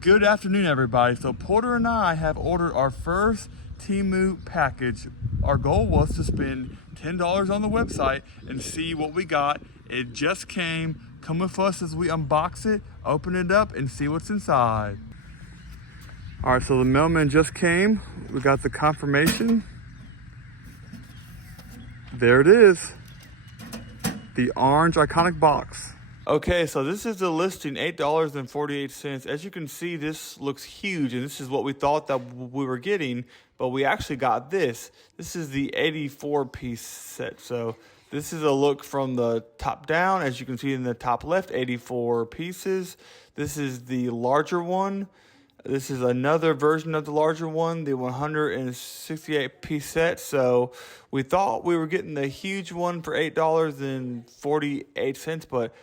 Good afternoon, everybody. So Porter and I have ordered our first TEMU package. Our goal was to spend $10 on the website and see what we got. It just came. Come with us as we unbox it, open it up, and see what's inside. All right, so the mailman just came. We got the confirmation. There it is. The orange iconic box. Okay, so this is the listing, $8.48. As you can see, this looks huge, and this is what we thought that we were getting, but we actually got this. This is the 84-piece set. So this is a look from the top down. As you can see in the top left, 84 pieces. This is the larger one. This is another version of the larger one, the 168-piece set. So we thought we were getting the huge one for $8.48, but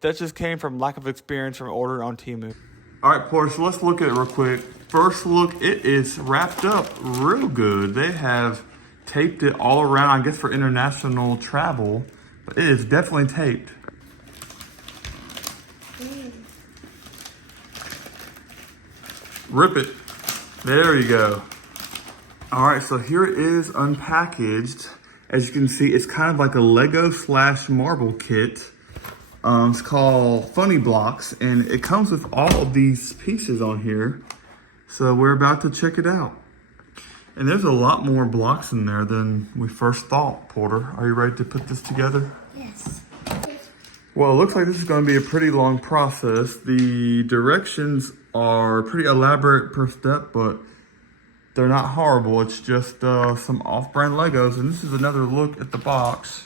that just came from lack of experience from ordering on TEMU. All right, Porter, so let's look at it real quick. First look, it is wrapped up real good. They have taped it all around, I guess for international travel, but it is definitely taped. Rip it. There you go. All right, so here it is unpackaged. As you can see, it's kind of like a Lego / marble kit. It's called Funny Blocks, and it comes with all of these pieces on here. So we're about to check it out. And there's a lot more blocks in there than we first thought, Porter. Are you ready to put this together? Yes. Well, it looks like this is going to be a pretty long process. The directions are pretty elaborate per step, but they're not horrible. It's just some off-brand Legos, and this is another look at the box.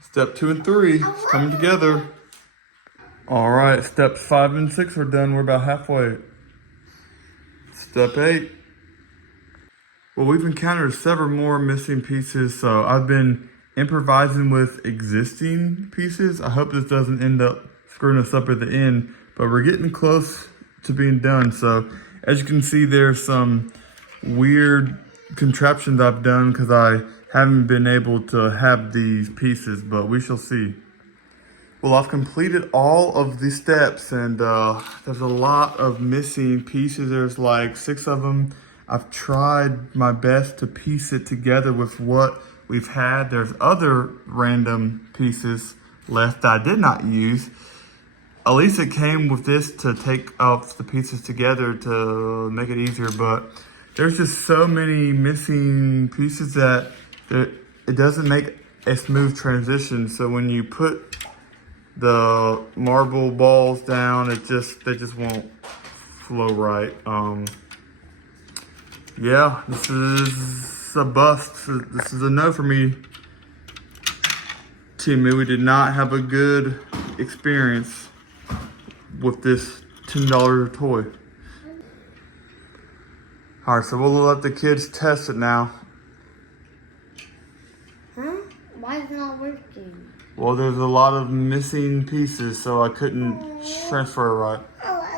Step 2 and 3 is coming together. All right, steps 5 and 6 are done. We're about halfway. Step 8. Well, we've encountered several more missing pieces, so I've been improvising with existing pieces. I hope this doesn't end up screwing us up at the end, but we're getting close to being done. So as you can see, there's some weird contraptions I've done because I haven't been able to have these pieces, but we shall see. Well, I've completed all of the steps, and there's a lot of missing pieces. There's like 6 of them. I've tried my best to piece it together with what we've had. There's other random pieces left that I did not use. At least it came with this to take off the pieces together to make it easier, but there's just so many missing pieces that it doesn't make a smooth transition. So when you put the marble balls down, they just won't flow right. Yeah, this is a bust. This is a no for me. TEMU, we did not have a good experience with this $10 toy. All right, so we'll let the kids test it now. Huh? Why is it not working? Well, there's a lot of missing pieces, so I couldn't transfer it right.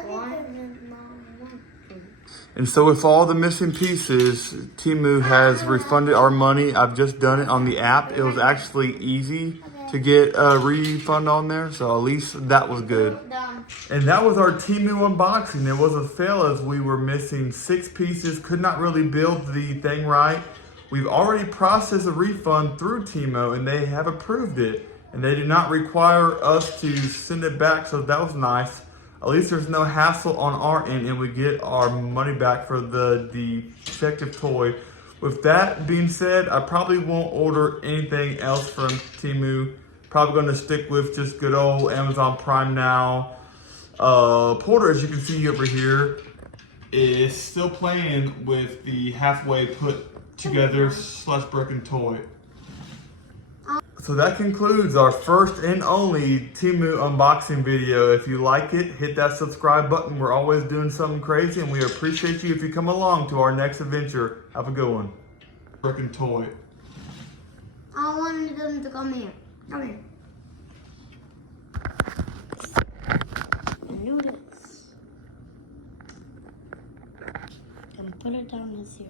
Why is it not working? And so with all the missing pieces, TEMU has refunded our money. I've just done it on the app. It was actually easy to get a refund on there, so at least that was good. Done. And that was our TEMU unboxing. It was a fail as we were missing 6 pieces, could not really build the thing right. We've already processed a refund through TEMU, and they have approved it. And they do not require us to send it back, so that was nice. At least there's no hassle on our end, and we get our money back for the defective toy. With that being said, I probably won't order anything else from TEMU. Probably going to stick with just good old Amazon Prime now. Porter, as you can see over here, is still playing with the halfway put together / broken toy. So that concludes our first and only TEMU unboxing video. If you like it, hit that subscribe button. We're always doing something crazy, and we appreciate you if you come along to our next adventure. Have a good one. Broken toy. I wanted them to come here. Come here. I knew this. And put it down this here.